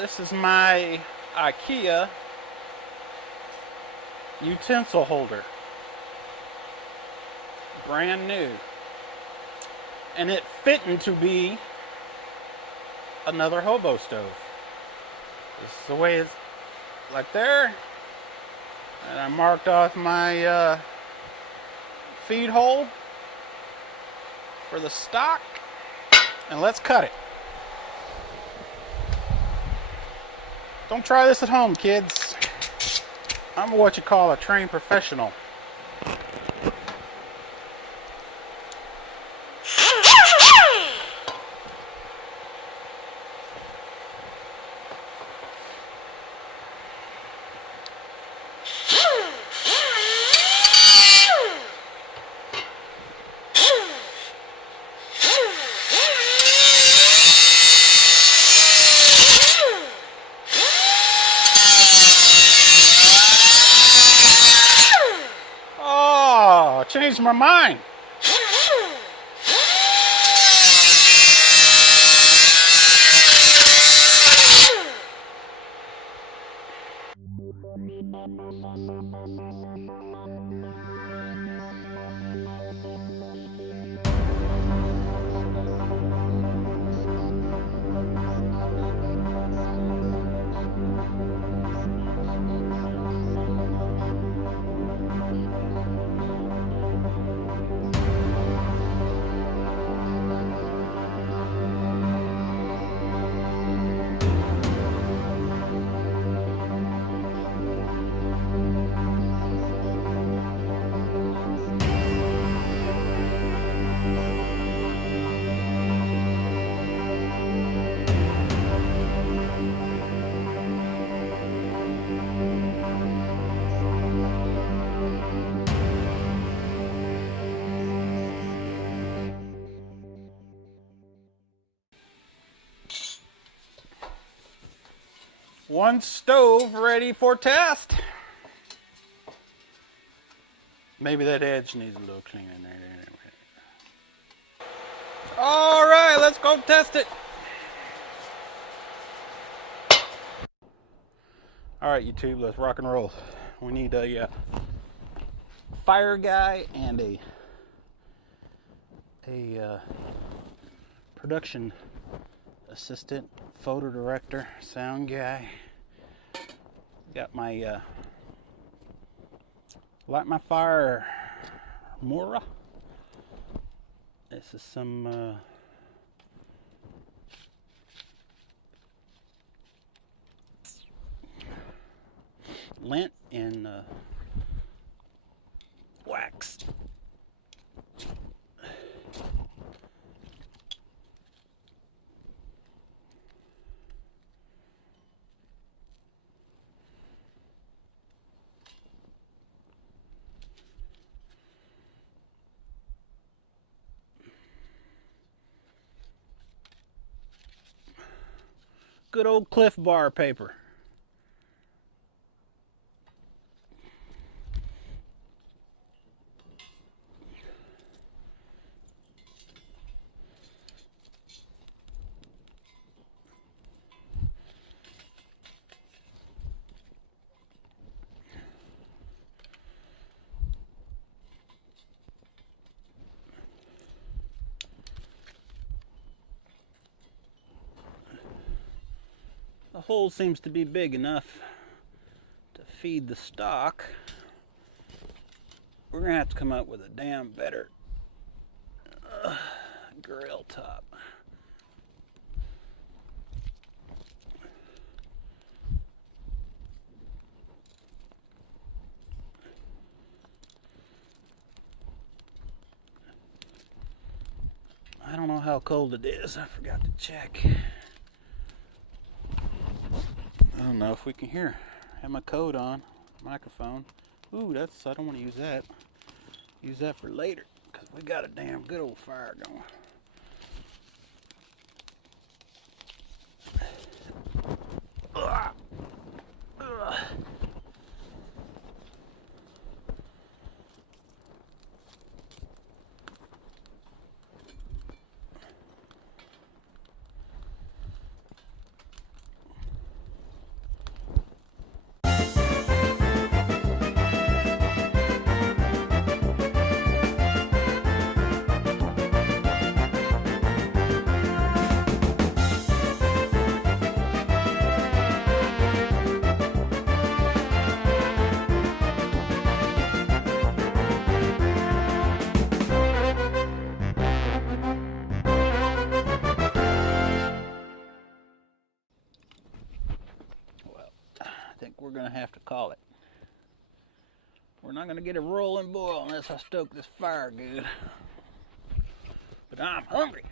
This is my Ikea utensil holder. Brand new. And it fitting to be another hobo stove. This is the way it's like there. And I marked off my feed hole for the stock. And let's cut it. Don't try this at home, kids. I'm what you call a trained professional. Changed my mind. One stove ready for test. Maybe that edge needs a little cleaning there. All right, let's go test it. All right, YouTube, let's rock and roll. We need a fire guy and a production assistant, photo director, sound guy. Got my light my fire Mora. This is some lint and wax. Good old Cliff Bar paper. The hole seems to be big enough to feed the stock. We're gonna have to come up with a damn better grill top. I don't know how cold it is. I forgot to check. I don't know if we can hear. I have my code on, microphone. Ooh, that's, I don't want to use that. Use that for later, because we got a damn good old fire going. Ugh. Ugh. think we're going to have to call it. We're not going to get a rolling boil unless I stoke this fire good. But I'm hungry.